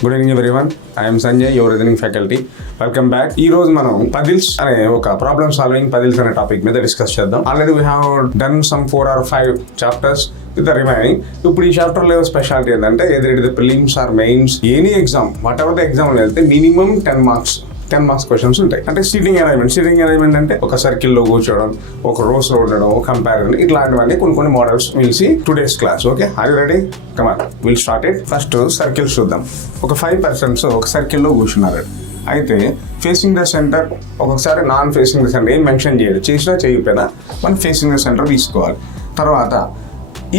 Good evening everyone. I'm Sanjay, your reasoning faculty. Welcome back. ఈ రోజు మనం పజిల్స్ అనే ఒక ప్రాబ్లమ్ సాల్వింగ్ పజిల్స్ అనే టాపిక్ మీద డిస్కస్ చేద్దాం. Already we have done some 4 or 5 chapters with the remaining. ఇప్పుడు ఈ చాప్టర్ లో స్పెషాలిటీ ఏంటంటే either it the prelims or mains, any exam, whatever the exam వెళ్తే మినిమం 10 మార్క్స్ క్వశ్చన్స్ ఉంటాయి. అంటే సిట్టింగ్ అరేంజ్మెంట్ అంటే ఒక సర్కిల్ లో కూర్చోవడం, ఒక రోస్ లో ఉండడం, ఒక కంపారిజన్, ఇట్లాంటివన్నీ కొన్ని models will see today's class. Okay, are you ready? Come on, will start it. First circles చూద్దాం. ఒక 5 persons ఒక సర్కిల్లో కూర్చున్నారు. అయితే ఫేసింగ్ ద సెంటర్, ఒక్కొక్కసారి నాన్ ఫేసింగ్ ద సెంటర్ ఏం మెన్షన్ చేయడు, చేసినా చేయకపోయినా మనం ఫేసింగ్ ద సెంటర్ తీసుకోవాలి. తర్వాత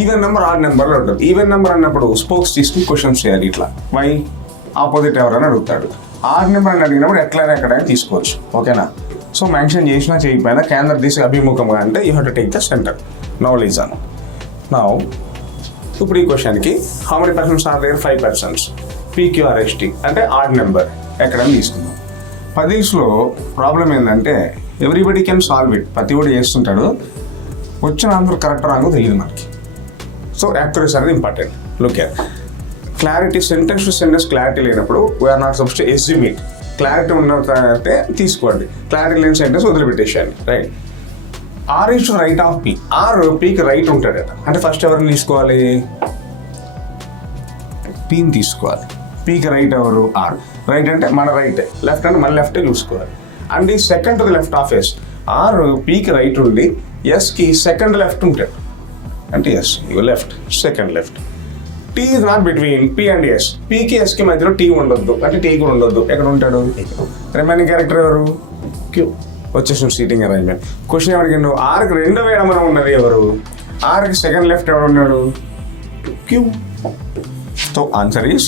ఈవెన్ నెంబర్ ఆడ్ నెంబర్లో ఉంటుంది. ఈవెన్ నెంబర్ అన్నప్పుడు స్పోక్స్ తీసుకుని క్వశ్చన్స్ చేయాలి. ఇట్లా వై ఆపోజిట్ ఎవరైనా అడుగుతాడు. ఆడ్ నెంబర్ అని అడిగినప్పుడు ఎట్లయినా ఎక్కడైనా తీసుకోవచ్చు. ఓకేనా? సో మెన్షన్ చేసినా చేయకపోయినా కేంద్ర దిశ అభిముఖంగా అంటే you have to take the centre. Now listen. Now ఇప్పుడు ఈ క్వశ్చన్కి how many persons are there? 5 persons. PQRST అంటే ఆడ్ నెంబర్ ఎక్కడైనా తీసుకుందాం. పజిల్స్లో ప్రాబ్లం ఏంటంటే ఎవ్రీబడి కెన్ సాల్వ్ ఇట్, ప్రతి ఒక్కటి చేస్తుంటాడు. వచ్చిన ఆన్సర్ కరెక్ట్ రాంగో తెలియదు మనకి. సో యాక్యురసీ అనేది important. Look at clarity, sentence to sentence clarity లేనప్పుడు we are not suppose to estimate. Clarity ఉన్నట్లయితే తీసుకోండి, క్లారిటీ లేని సెంటెన్స్ వదిలిపెట్టేసేయండి. Right. Are is to right of P. R పీకి రైట్ ఉంటాడట. అంటే ఫస్ట్ ఎవరిని తీసుకోవాలి? పీని తీసుకోవాలి. పీకి రైట్ ఎవరు? ఆర్. రైట్ అంటే మన రైట్, లెఫ్ట్ అంటే మన లెఫ్టే చూసుకోవాలి. అండ్ ఈ second to the left of S. R పీకి రైట్ ఉండి ఎస్కి సెకండ్ లెఫ్ట్ ఉంటాడు. అంటే ఎస్ ఇగో left, second left. T is not between P and S. పీకి ఎస్కి మధ్యలో టీ ఉండొద్దు, అంటే టీ కూడా ఉండొద్దు. ఎక్కడ ఉంటాడు? రిమైనింగ్ క్యారెక్టర్ ఎవరు? క్యూ. వచ్చేసిన సీటింగ్ అరేంజ్మెంట్. క్వశ్చన్ ఎవరికి? ఆర్కి రెండో వేయడం ఉన్నది ఎవరు? ఆర్కి సెకండ్ లెఫ్ట్ ఎవరు ఉన్నాడు? Q. So answer is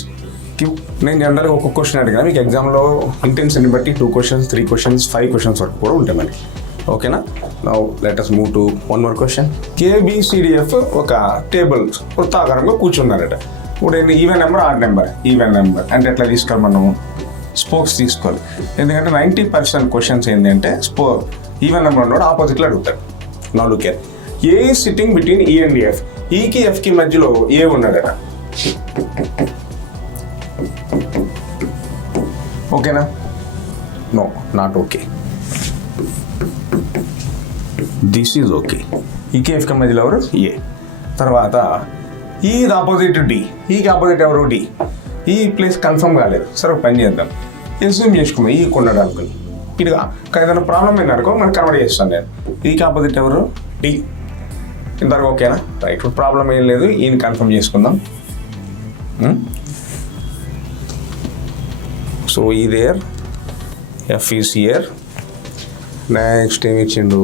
Q. నేను జనరల్గా ఒక్కొక్క క్వశ్చన్ అడిగినా మీకు ఎగ్జామ్లో ఇంటెన్సిటీని బట్టి 2 questions, 3 questions, 5 questions వరకు కూడా ఉంటాయి మనకి. ఓకేనా? Now let us move to one more question. KBCDF ఒక టేబుల్ వృత్తాకారంగా కూర్చున్నారట. ఇప్పుడు even number, odd number. Even number అంటే ఎట్లా తీసుకోవాలి మనం? స్పోక్స్ తీసుకోవాలి. ఎందుకంటే 90% క్వశ్చన్స్ ఏంటంటే ఈవెన్ నెంబర్ ఉన్నవాడు ఆపోజిట్లో అడుగుతాడు. Now look at A is sitting between E and F. ఈకి ఎఫ్కి మధ్యలో ఏ ఉన్నాడట. ఓకేనా? No, not okay. This is okay. ఈకేఎఫ్కి మధ్యలో ఎవరు? ఏ. తర్వాత ఈ ఆపోజిట్ డి. ఈకి ఆపోజిట్ ఎవరు? డి. ఈ ప్లేస్ కన్ఫర్మ్ కాలేదు. సరే ఒక పని చేద్దాం, ఎస్యూమ్ చేసుకున్నాం ఈ కొన్నాడు అనుకుని. ఇటుగా ఏదైనా ప్రాబ్లం ఏంటనుకో మనకు కన్వర్ట్ చేస్తాను నేను. ఈకి ఆపోజిట్ ఎవరు? డి. ఇంతవరకు ఓకేనా? రైట్. ఇప్పుడు ప్రాబ్లం ఏం లేదు, ఈయన కన్ఫర్మ్ చేసుకుందాం. సో ఈ there, F is here. Next ఏమి ఇచ్చిండు?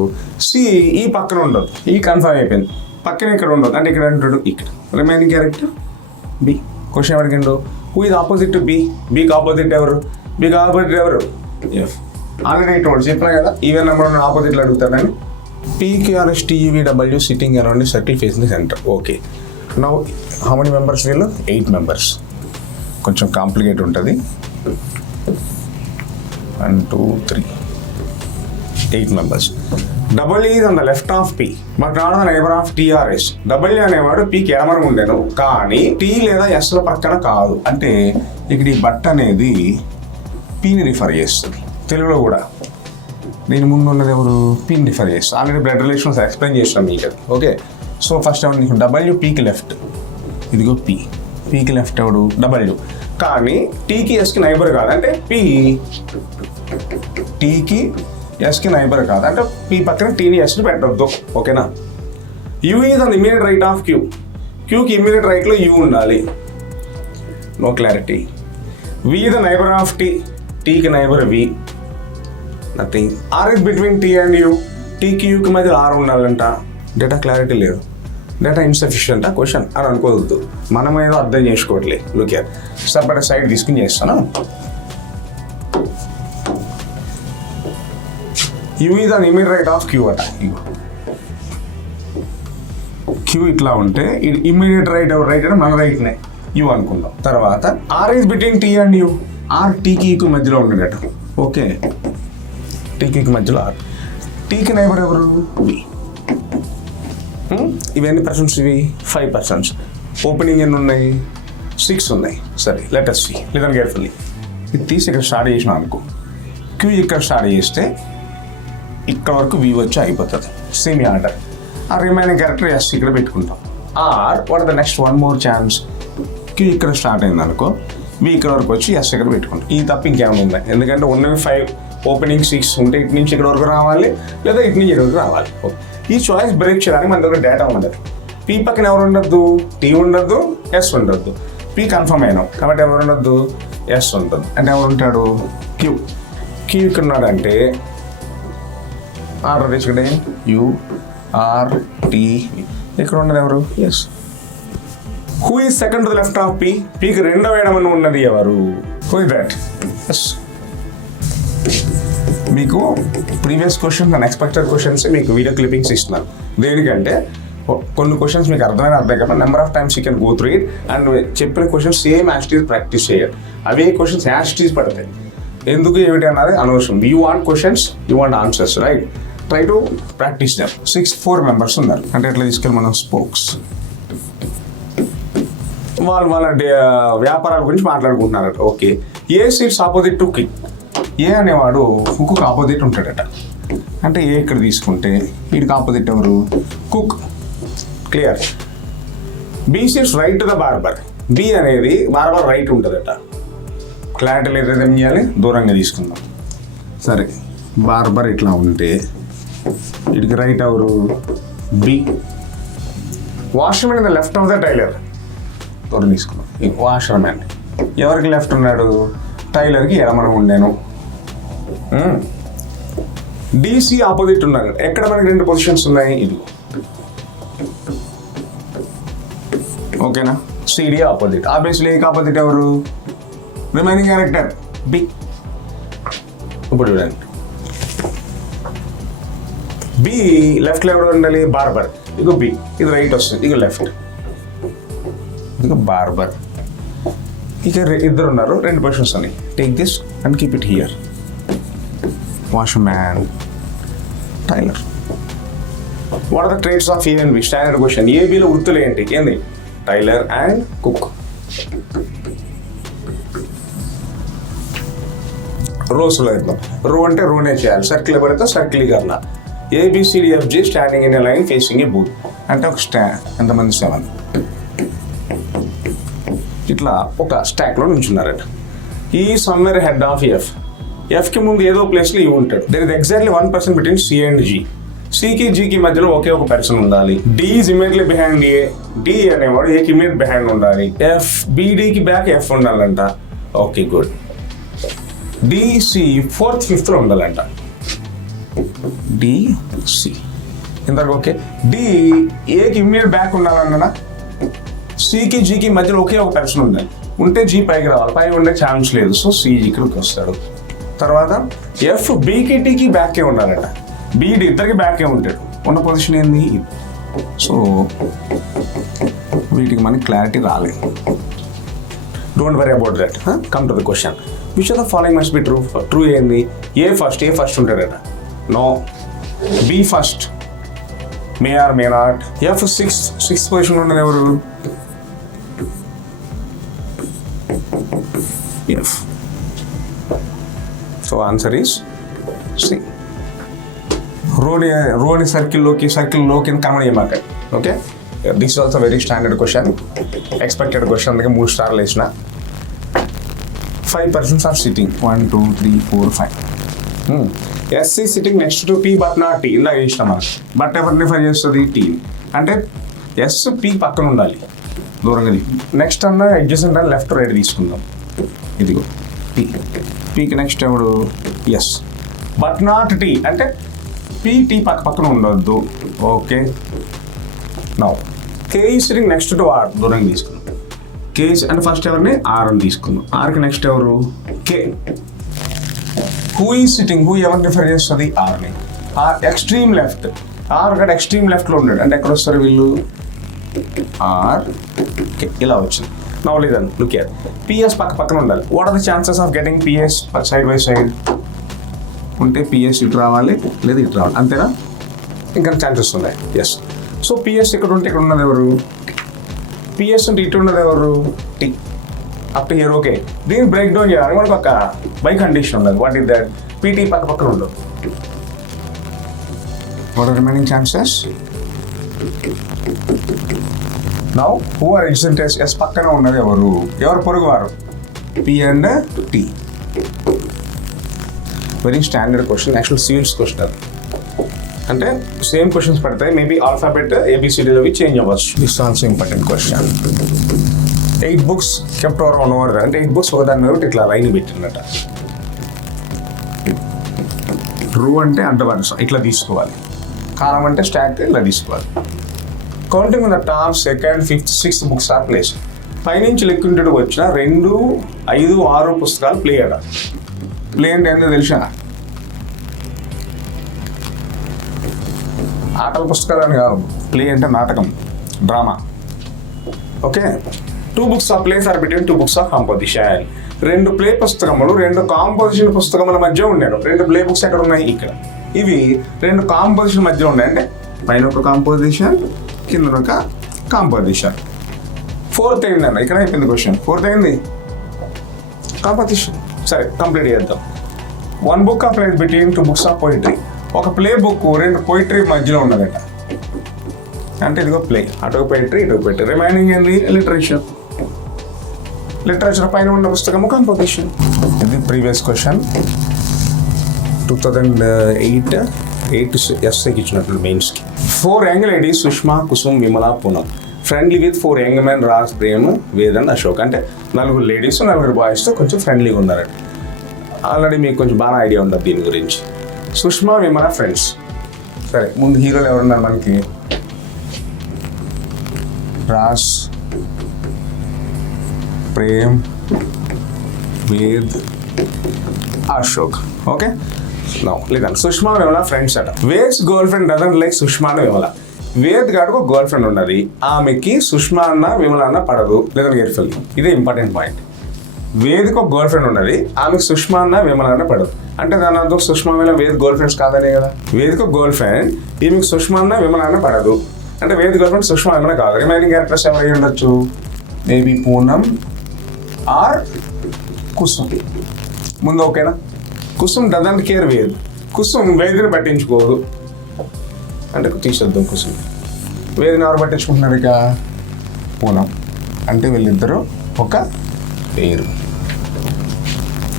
సి ఈ పక్కన ఉండదు, ఈ కన్ఫర్మ్ అయిపోయింది. పక్కన ఇక్కడ ఉండదు, అంటే ఇక్కడ అంటాడు ఇక్కడ. Remaining character B. క్వశ్చన్ అడిగిండు హూ ఇది ఆపోజిట్ టు బి. బీకి ఆపోజిట్ ఎవరు? బీకి ఆపోజిట్ ఎవరు? ఎఫ్. ఆల్రెడీ ఇటువంటి చెప్పినా కదా ఈవెన్ నెంబర్ ఉన్న ఆపోజిట్లో అడుగుతాడని. PQRSTUVW sitting around circle facing centre. Okay. Now how many members వీళ్ళు? 8 members. కొంచెం కాంప్లికేట్ ఉంటుంది. 1 2 3 8 members. W is on the left of P but not on the neighbor of TRS. W అనేవాడు Pకి ఎడమన ఉండేను, కానీ T లేదా S ల పక్కన కాదు. అంటే ఇక్కడ ఈ బట్ అనేది Pని రిఫర్ చేస్తుంది. తెలుగులో కూడా దీని ముందు ఉన్నది ఎవరు? Pని రిఫర్ చేస్తుంది. ఆల్రెడీ బ్లడ్ రిలేషన్స్ ఎక్స్ప్లెయిన్ చేస్తాం మీకు. ఓకే. సో ఫస్ట్ ఎవరు? నీకు W Pకి లెఫ్ట్. ఇదిగో P. Pకి లెఫ్ట్ ఎవడు? W. కానీ Tకి Sకి నైబర్ కాదు. అంటే P Tకి ఎస్కి నైబర్ కాదు. అంటే పీ పక్కన టీని ఎస్ని పెట్టద్దు. ఓకేనా? U is on immediate right of Q. క్యూకి ఇమీడియట్ రైట్లో యూ ఉండాలి. No clarity. V the neighbour of T. టీకి neighbour V. Nothing. R is between T and U. టీకి యూకి మధ్య ఆర్ ఉండాలంట. డేటా క్లారిటీ లేదు, డేటా ఇన్సఫిషియంట్ క్వశ్చన్ అని అనుకోవద్దు. మనం ఏదో అర్థం చేసుకోవట్లేదు. లుక్ ఎట్ సపరేట్ సైడ్ తీసుకుని చేస్తాను. You is on immediate right of queue అట. ఇగో క్యూ ఇట్లా ఉంటే ఇమీడియట్ రైట్ ఎవరు? రైట్ అంటే మన రైట్నే యూ అనుకుందాం. తర్వాత R is between T and U. R టీకి ఈకు మధ్యలో ఉండేట. ఓకే. టీకి మధ్యలో ఆర్. టీకి నైబర్ ఎవరు? బి. ఇవన్నీ పర్సన్స్? ఇవి 5 persons. ఓపెనింగ్ ఎన్ని ఉన్నాయి? 6 ఉన్నాయి. సరే let us see, listen carefully. ఇది తీసి ఇక్కడ స్టార్ట్ చేసినాం అనుకో, క్యూ ఇక్కడ స్టార్ట్ చేస్తే ఇక్కడ వరకు వి వచ్చి అయిపోతుంది సేమ్ ఆర్డర్. ఆ రిమైనింగ్ క్యారెక్టర్ ఎస్ ఇక్కడ పెట్టుకుంటాం. Or what the next one more chance, Q ఇక్కడ స్టార్ట్ అయింది అనుకో, వి ఇక్కడ వరకు వచ్చి ఎస్ ఇక్కడ పెట్టుకుంటాం. ఈ తప్ప ఇంకేమైనా ఉంది, ఎందుకంటే ఉన్నవి 5 ఓపెనింగ్ 6 ఉంటే ఇటు నుంచి ఇక్కడ వరకు రావాలి, లేదా ఇటు నుంచి ఇక్కడ వరకు రావాలి. ఈ చాయిస్ బ్రేక్ చేయడానికి మన దగ్గర డేటా ఉండదు. పీ పక్కన ఎవరు ఉండద్దు, టీ ఉండద్దు, ఎస్ ఉండద్దు. పీ కన్ఫర్మ్ అయినాం కాబట్టి ఎవరు ఉండద్దు, ఎస్ ఉంటుంది. అంటే ఎవరు ఉంటాడు, క్యూ. క్యూ ఇక్కడ ఉన్నాడంటే ఆర్డర్ తీసుకుంటే యుఆర్టీ, ఇక్కడ ఉన్నది ఎవరు, S. Who is second to the left of P, పీకి రెండో వేయడం ఉన్నది ఎవరు, హూ ఇస్ దట్, ఎస్. మీకు previous questions and expected questions మీకు వీడియో క్లిప్పింగ్స్ ఇస్తున్నారు. దేనికంటే కొన్ని క్వశ్చన్స్ మీకు అర్థం కాకపోతే number of times you can go through it and చెప్పిన క్వశ్చన్స్ సేమ్ యాస్టీస్ ప్రాక్టీస్ చేయాలి. అవే క్వశ్చన్స్ యాస్టీస్ పడతాయి. ఎందుకు ఏమిటి అన్నది అనవసరం. You want questions, you want answers, right? Try to practice them. 4 members ఉన్నారు అంటే ఎట్లా తీసుకెళ్ళి మనం స్పోక్స్, వాళ్ళ వ్యాపారాల గురించి మాట్లాడుకుంటున్నారు. Okay, A seats opposite to కి, ఏ అనేవాడు హుక్కు ఆపోజిట్ ఉంటాడట. అంటే ఏ ఇక్కడ తీసుకుంటే వీడికి ఆపోజిట్ ఎవరు, cook. Clear. B sits right to the barber, B అనేది బార్బర్ రైట్ ఉంటుందట. క్లారిటీ లేదు, ఏం చేయాలి, దూరంగా తీసుకుందాం. సరే, బార్బర్ ఇట్లా ఉంటే వీడికి రైట్ ఎవరు, B. Washermen in the left of the tailor, దూరం తీసుకున్నాం. వాషర్మెన్ ఎవరికి లెఫ్ట్ ఉన్నాడు, టైలర్కి ఎడమన ఉండాను. డిసి ఆపోజిట్ ఉన్నారు. ఎక్కడ మనకి 2 పొజిషన్స్ ఉన్నాయి, ఇది ఓకేనా. సిడి ఆపోజిట్, ఆబ్వియస్లీ ఏకి ఆపోజిట్ ఎవరు, రిమైనింగ్ క్యారెక్టర్ బి. ఇప్పుడు చూడండి, బి లెఫ్ట్ ఎవరు ఉండాలి, బార్బర్. ఇదిగో బి, ఇది రైట్ వస్తుంది, ఇక లెఫ్ట్, ఇదిగో బార్బర్. ఇక ఇద్దరు ఉన్నారు, 2 పొజిషన్స్ ఉన్నాయి. Take this and keep it here. Washerman, tailor. What are the traits of A and B? Standard question. ఏబిలో వృత్తులు ఏంటి, ఏంది, టైలర్ అండ్ కుక్. రోస్లో ఇద్దాం. రో అంటే రోనే చేయాలి, సర్కిల్ పడితే సర్కిల్ కన్నా. A B C D F G standing in a line facing a booth అంటే ఒక ఎంతమంది 7 ఇట్లా ఒక స్టాక్లో నుంచున్నారట. E somewhere head of F, ఎఫ్కి ముందు ఏదో ప్లేస్లో ఈ ఉంటాడు. There is exactly 1 person between C and G. సికి జీకి మధ్యలో ఒకే ఒక పర్సన్ ఉండాలి. D is immediately behind A, D అనేవాడు ఏకి ఇమీడియట్ బిహైండ్ ఉండాలి. ఎఫ్ బిడికి బ్యాక్ ఎఫ్ ఉండాలంట. Okay good. D C 4th 5th ఉండాలంట. డిసి ఇంతకు ఓకే. డి ఏకి ఇమీడియట్ బ్యాక్ ఉండాలన్నా, సికి జీకి మధ్యలో ఒకే ఒక పర్సన్ ఉండాలి. ఉంటే జీ పైకి రావాలి, పై ఉండే ఛాన్స్ లేదు. సో సి జీకి వస్తాడు. తర్వాత ఎఫ్ బికి టీకి బ్యాకే ఉండాలట. బిడి ఇద్దరికి బ్యాకే ఉంటాడు. ఉన్న పొజిషన్ ఏంది, సో వీటికి మనకి క్లారిటీ రాలేదు. Don't worry about that. Come to the question. Which of the following must be true. True ఏంది, ఏ ఫస్ట్ ఉంటాడట. No. B first, may or may not. F 6th position ఉన్నది ఎవరు, F. So answer is C. రోని సర్కిల్లోకి కమని ఏమాక. Okay, this also very standard question, expected question. అందుకే 3 స్టార్లు వేసిన. 5 persons are sitting, 1 2 3 4 5. S C sitting next to P but not T. ఇలా వేసిన మనం. బట్ ఎవరిని రిఫర్ చేస్తుంది, టీ. అంటే ఎస్ పీ పక్కన ఉండాలి, దూరంగా. నెక్స్ట్ అన్న అడ్జసెంట్ అని లెఫ్ట్ రైట్ తీసుకుందాం. ఇదిగో పీ. పీకి నెక్స్ట్ ఎవడు, ఎస్. బట్ నాట్ టీ అంటే పీ టీ పక్కన ఉండొద్దు. Okay, now K sitting next to R, దూరంగా తీసుకుందాం. కే అంటే ఫస్ట్ ఎవరిని, ఆర్ అని తీసుకుందాం. ఆర్కి నెక్స్ట్ ఎవరు, K. Who is sitting, who ఎవరిని రిఫర్ చేస్తుంది, ఆర్ని. ఆర్ ఎక్స్ట్రీమ్ లెఫ్ట్, ఆర్ గడ్ ఎక్స్ట్రీమ్ లెఫ్ట్లో ఉన్నాడు. అంటే ఎక్కడ వస్తారు వీళ్ళు, ఆర్ కే. ఇలా వచ్చింది. Now listen, look here. PS పక్కన ఉండాలి. What are the chances of getting PS side by side? ఉంటే పిఎస్ ఇటు రావాలి, లేదా ఇటు రావాలి, అంతేనా? ఇంకా ఛాన్సెస్ ఉన్నాయి. ఎస్. సో పిఎస్ ఇక్కడ ఉంటే ఇక్కడ ఉన్నది ఎవరు, పిఎస్ అంటే ఇటు ఉన్నది ఎవరు? T. Up to here okay. దీన్ని బ్రేక్ డౌన్ చేయాలి మన పక్క బై కండిషన్ ఉన్నది. What is that? పీటీ పక్క పక్కన ఉండదు. What are remaining chances? Now who are adjacent S పక్కన ఉన్నది ఎవరు? ఎవరు పొరుగు వారు? P and T. Very standard question, actual civils question అది. అంటే సేమ్ క్వశ్చన్స్ పడతాయి, మేబీ ఆల్ఫాబెట్ ఏబిసిడీలో చేంజ్ అవ్వచ్చు. This also important question. 8 books kept over one over. అంటే 8 books ఒకదాని మీద ఇట్లా లైన్ పెట్టినట్ట. రూ అంటే అడ్డవరుస ఇట్లా తీసుకోవాలి, కాలం అంటే స్టాక్ ఇలా తీసుకోవాలి. కౌంటింగ్ ఉన్న top second fifth sixth books are place. పైనుంచి లెక్కుంటూ వచ్చిన 2, 5, 6 పుస్తకాలు ప్లే అట. ప్లే అంటే ఏంటో తెలుసా? ఆటల పుస్తకాలు అని కాదు, ప్లే అంటే నాటకం, drama. Okay. 2 books of plays are between 2 books of composition. 2 play పుస్తకములు 2 కాంపోజిషన్ పుస్తకముల మధ్య ఉన్నాడు. 2 ప్లే బుక్స్ ఎక్కడ ఉన్నాయి? ఇక్కడ. ఇవి 2 కాంపోజిషన్ మధ్య ఉన్నాయి. అంటే పైన ఒక కాంపోజిషన్, కింద ఒక కాంపోజిషన్. 4th అయిందన్న, ఇక్కడ అయిపోయింది క్వశ్చన్. 4th అయింది కాంపోజిషన్. సరే కంప్లీట్ చేద్దాం. 1 book of place between 2 books of poetry. ఒక ప్లే బుక్ 2 పోయిటరీ మధ్యలో ఉన్నదట. అంటే ఇదిగో ప్లే, అటు పోయిటరీ ఇటు పోయిటరీ. రిమైనింగ్ ఏంది? లిటరేచర్. లిటరేచర్ పైన ఉన్న పుస్తకము కాంపోజిషన్. ఇది ప్రీవియస్ క్వశ్చన్ 2008 ఎస్ఐకి ఇచ్చినట్లు మెయిన్స్కి. 4 young ladies Sushma, Kusum, Vimala, Poonam friendly with 4 young men Raj, Prem, Ved and Ashok. అంటే 4 లేడీస్ 4 బాయ్స్తో కొంచెం ఫ్రెండ్లీగా ఉన్నారండి. ఆల్రెడీ మీకు కొంచెం బాగా ఐడియా ఉండదు దీని గురించి. సుష్మా, విమల ఫ్రెండ్స్. సరే ముందు హీరోలు ఎవరున్నారు మనకి? Raj, Prem, Ved, Ashok. Okay. Now listen. Sushma, Vimala friends అట. Ved's girlfriend doesn't like Sushma and Vimala. Ved గారికి ఒక గర్ల్ ఫ్రెండ్ ఉన్నది, ఆమెకి సుష్మా అన్న విమల అన్న పడదు. లేదా కేర్ఫుల్, ఇదే ఇంపార్టెంట్ పాయింట్. వేద్కి ఒక గర్ల్ ఫ్రెండ్ ఉన్నది, ఆమెకి సుష్మా అన్న విమల అన్న పడదు. అంటే దాని అర్థం సుష్మా విమల వేద్ గర్ల్ ఫ్రెండ్స్ కాదనే కదా. వేద్కి ఒక గర్ల్ ఫ్రెండ్, ఈమెకి సుష్మా అన్న విమల అన్న పడదు. అంటే వేద్ గర్ల్ ఫ్రెండ్ సుష్మా విమల కాదు. రిమైనింగ్ క్యారెక్టర్స్ ఎవరు ఉండొచ్చు? Maybe Poonam or Kusum. ముందు ఓకేనా? Kusum doesn't care Ved. కుసుమ్ వేద్ని పట్టించుకోదు. అంటే తీసేద్దాం కుసుమ్. వేద్ని ఎవరు పట్టించుకుంటున్నారు? ఇక పూనం. అంటే వీళ్ళిద్దరూ ఒక పేరు.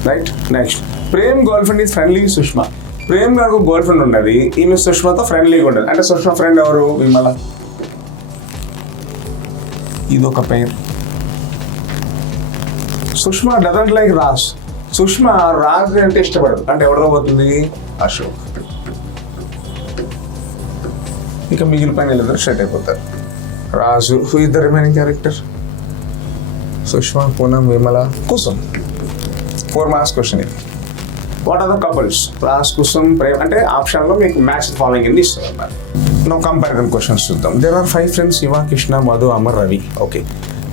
Right. Next, Prem girl friend is friendly Sushma. Prem గారికి గర్ల్ ఫ్రెండ్ ఉన్నది, ఈమె సుష్మాతో ఫ్రెండ్లీగా ఉండదు. అంటే సుష్మా ఫ్రెండ్ ఎవరు? విమల. ఇదొక పేరు. Sushma doesn't like Raj. సుష్మా రాజ్ అంటే ఇష్టపడదు. అంటే ఎవరితో పోతుంది? అశోక్. ఇక మిగిలిపోయిన వీళ్ళిద్దరు సెట్ అయిపోతారు. Raju. Who is the remaining character? Sushma, Poonam, Vimala, Kusum. 4 marks question ఇది. What are the couples? Raj, Kusum, Prem. అంటే ఆప్షన్లో మీకు మ్యాచ్ ఫాలోయింగ్ కింద ఇస్తారు అన్నమాట. నో కంపారిజన్ క్వశ్చన్స్ చూద్దాం. There are 5 friends, Shiva, Krishna, Madhu, Amar, Ravi. Okay.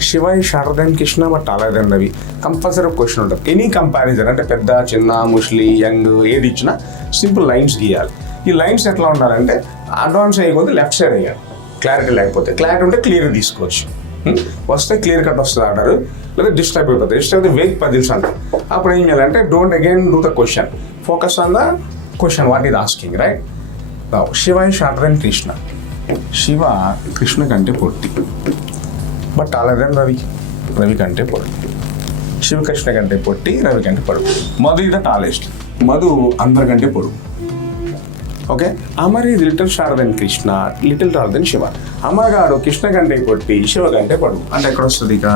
Shiva is shorter than Krishna but taller than Ravi. Compulsory ఒక క్వశ్చన్ ఉంటుంది. ఎనీ కంపారిజన్ అంటే పెద్ద, చిన్న, ముస్లి, యంగ్ ఏది ఇచ్చినా సింపుల్ లైన్స్ గీయాలి. ఈ లైన్స్ ఎట్లా ఉండాలంటే అడ్వాన్స్ అయ్యకపోతే లెఫ్ట్ సైడ్ అయ్యాలి. క్లారిటీ లేకపోతే, క్లారిటీ ఉంటే క్లియర్ తీసుకోవచ్చు. వస్తే క్లియర్ కట్ వస్తుంది అంటారు, లేదా డిస్టర్బ్ అయిపోతుంది. డిస్టర్బ్ అయితే వేక్ పదిల్స్ అంటారు. అప్పుడు ఏం చేయాలంటే don't again do the question, focus on the question what is asking. Right. Shiva is shorter than Krishna. Shiva Krishna కంటే పొట్టి but taller than Ravi. Ravi కంటే పొట్టి. శివ కృష్ణ కంటే పొట్టి, రవి కంటే పొడుగు. Madhu is the tallest. Madhu అందరికంటే పొడుగు. Okay. Amar is little shorter than Krishna, little taller than Shiva. Amar గారు కృష్ణ కంటే పొట్టి, శివ కంటే పొడుగు. అంటే ఎక్కడ వస్తుంది? ఇక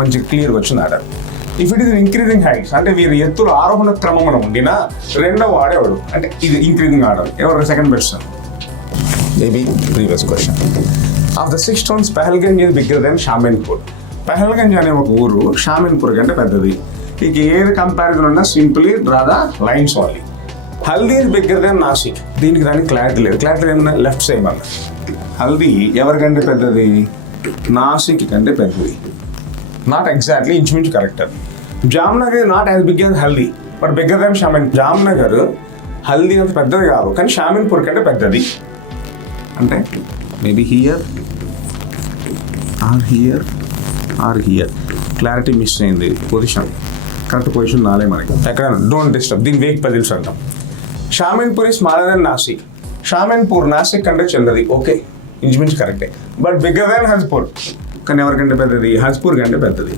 మంచి క్లియర్గా వచ్చింది order. If it is increasing heights అంటే వీరి ఎత్తులు ఆరోహణ క్రమంలో ఉండినా రెండవ వాడేవాడు. అంటే ఇది ఇంక్రీజింగ్ ఆర్డర్. ఎవరు second person? Maybe previous question. Of the 6 towns, Pahalganj is bigger than Shaminpur. Pahalganj అనే ఒక ఊరు షామీన్పూర్ కంటే పెద్దది. ఇక ఏది కంపారిజన్ ఉన్నా simply draw the lines only. Haldi is bigger than Nashik. దీనికి దానికి క్లారిటీ లేదు. క్లారిటీ ఏమన్నా లెఫ్ట్ సైడ్ అన్న. హల్దీ ఎవరికంటే పెద్దది? నాసిక్ కంటే పెద్దది. నాట్ ఎగ్జాక్ట్లీ, ఇంచుమించు correct. Jamnagar is not as big as Haldi but bigger than Shamin. Jamnagar Haldi అంత పెద్దది కాదు, కానీ షామీన్పూర్ కంటే పెద్దది. అంటే maybe here or here. Clarity miss అయింది. పొజిషన్ కరెక్ట్ పొజిషన్ రాలే మనకి. ఎక్కడ డోంట్ డిస్టర్బ్. దీని వేక్ పదిల్స్ అంటాం. Shamanpur is smaller than Nashik. Shamanpur Nashik కంటే చిన్నది. ఓకే, ఇంచుమించు కరెక్టే. But bigger than Hajpur. కానీ ఎవరికంటే పెద్దది? హజ్పూర్ కంటే పెద్దది.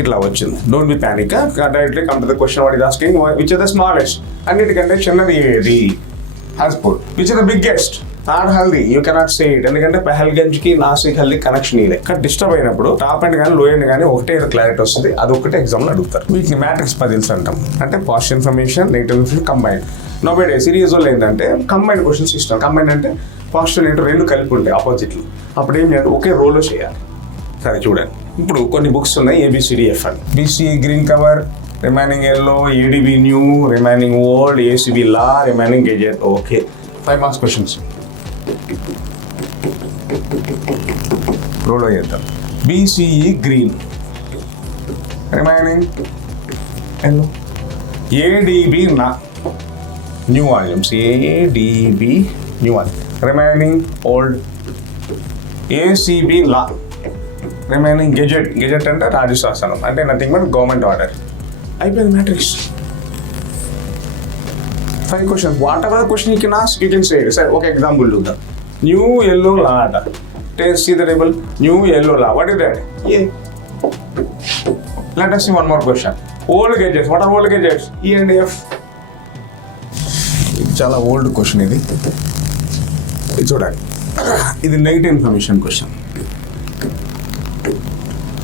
ఇట్లా వచ్చింది. Don't be panic. Directly come to the question what is asking which is the smallest. అన్నిటికంటే చిన్నది ఏది? Hajpur. Which is the biggest? Not Haldi. You cannot say it. ఎందుకంటే పహల్గంజ్కి నాసిక్ హల్దీ కనెక్షన్ ఇదే. కానీ డిస్టర్బ్ అయినప్పుడు టాప్ ఎండ్ కానీ లో ఎండ్ కానీ ఒకటే క్లారిటీ వస్తుంది. అది ఒకటే ఎగ్జామ్లో అడుగుతారు. వీటిని మ్యాట్రిక్స్ పజిల్స్ అంటాం. అంటే positive information, negative information combine. నోబడే series వాళ్ళు ఏంటంటే కంబైన్ క్వశ్చన్స్ ఇష్టం. కంబైన్ అంటే పాజిటివ్ నెగిటివ్ రెండు కలిపి ఉంటాయి ఆపోజిట్లు. అప్పుడు ఏం చేయాలి? ఒకే రోల్లో చేయాలి. సరే చూడండి, ఇప్పుడు కొన్ని బుక్స్ ఉన్నాయి ABCDF అని. BC green cover, remaining yellow, ADB new, remaining old, ACB law, remaining gazette. Okay, 5 marks questions. రోలో చేద్దాం. BCE green, remaining yellow, ADB నా new volumes, ADB new volume, remaining old, ACB law, remaining gazette. Gazette అంటే రాజశాసనం, అంటే nothing but government order. అయిపోయింది matrix. 5 question. Whatever question you can ask, you can say. సరే ఒక example చూద్దాం. New yellow law అట. See the table. New yellow లా, what is that? A. Let us see one more question. Old gadgets. What are old gadgets? E and F. చాలా old question ఇది. ఇది చూడండి, ఇది నెగిటివ్ ఇన్ఫర్మేషన్ క్వశ్చన్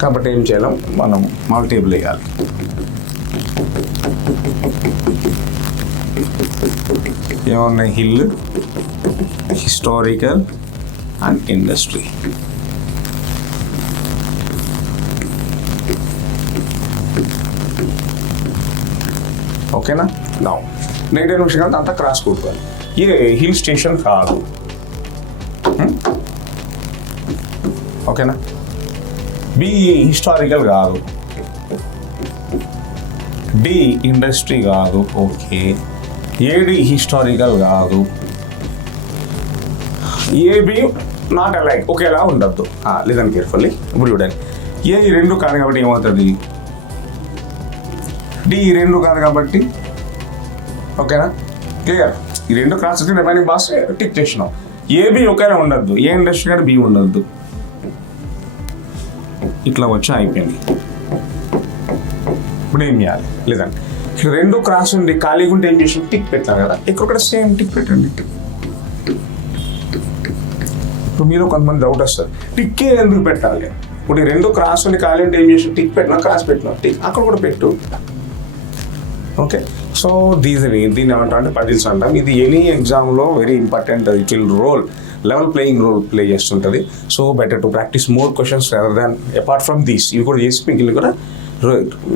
కాబట్టి ఏం చేయాలి? మనం మాల్ టేబుల్ వేయాలి. ఏమన్నాయి? Hill, historical and industry. ఓకేనా? నా నెగిటివ్ ఇన్ఫర్మేషన్ అంతా క్రాస్ కొట్టుకోవాలి. ఇది హిల్ స్టేషన్ కాదు. ఓకేనా? B హిస్టారికల్ కాదు. D ఇండస్ట్రీ కాదు. ఓకే. AD హిస్టారికల్ కాదు. AB నాట్ అలైక్, ఒకేలా ఉండద్దు. Listen carefully. ఇప్పుడు చూడండి, A ఈ రెండు కాదు కాబట్టి ఏమవుతుంది? D ఈ రెండు కాదు కాబట్టి. ఓకేనా? క్లియర్? ఈ రెండు క్రాస్ రిమైనింగ్ బాక్స్ టిక్ చేసినాం. AB ఒకేలా ఉండద్దు. ఏ ఇండస్ట్రీ కానీ B ఉండద్దు. ఇట్లా వచ్చి అయిపోయింది. ఇప్పుడు ఏం చేయాలి? లేదండి, ఇక్కడ రెండు క్రాస్ ఉండి ఖాళీగా ఉంటే ఏం చేసి టిక్ పెట్టాలి కదా. ఇక్కడ సేమ్ టిక్ పెట్టండి. ఇప్పుడు మీరు కొంతమంది డౌట్ వస్తారు, టిక్కే ఎందుకు పెట్టాలి? ఇప్పుడు ఈ రెండు క్రాస్ ఉండి ఖాళీ ఉంటే ఏం చేసి టిక్ పెట్టినా, క్రాస్ పెట్టినా, టిక్ అక్కడ కూడా పెట్టు. ఓకే. సో దీన్ని ఏమంటారంటే పజిల్స్ అంటాం. ఇది ఎనీ ఎగ్జామ్లో very important. It will role level playing role play చేస్తుంటుంది. So better to practise more questions rather than apart from these. ఇవి కూడా చేసి మిగిలిన కూడా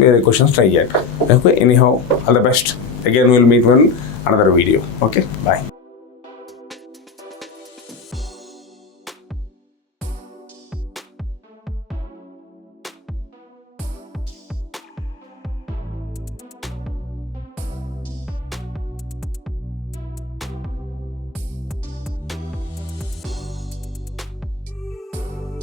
వేరే క్వశ్చన్స్ ట్రై చేయండి. Okay, anyhow all the best. Again will meet one another video. Okay, bye.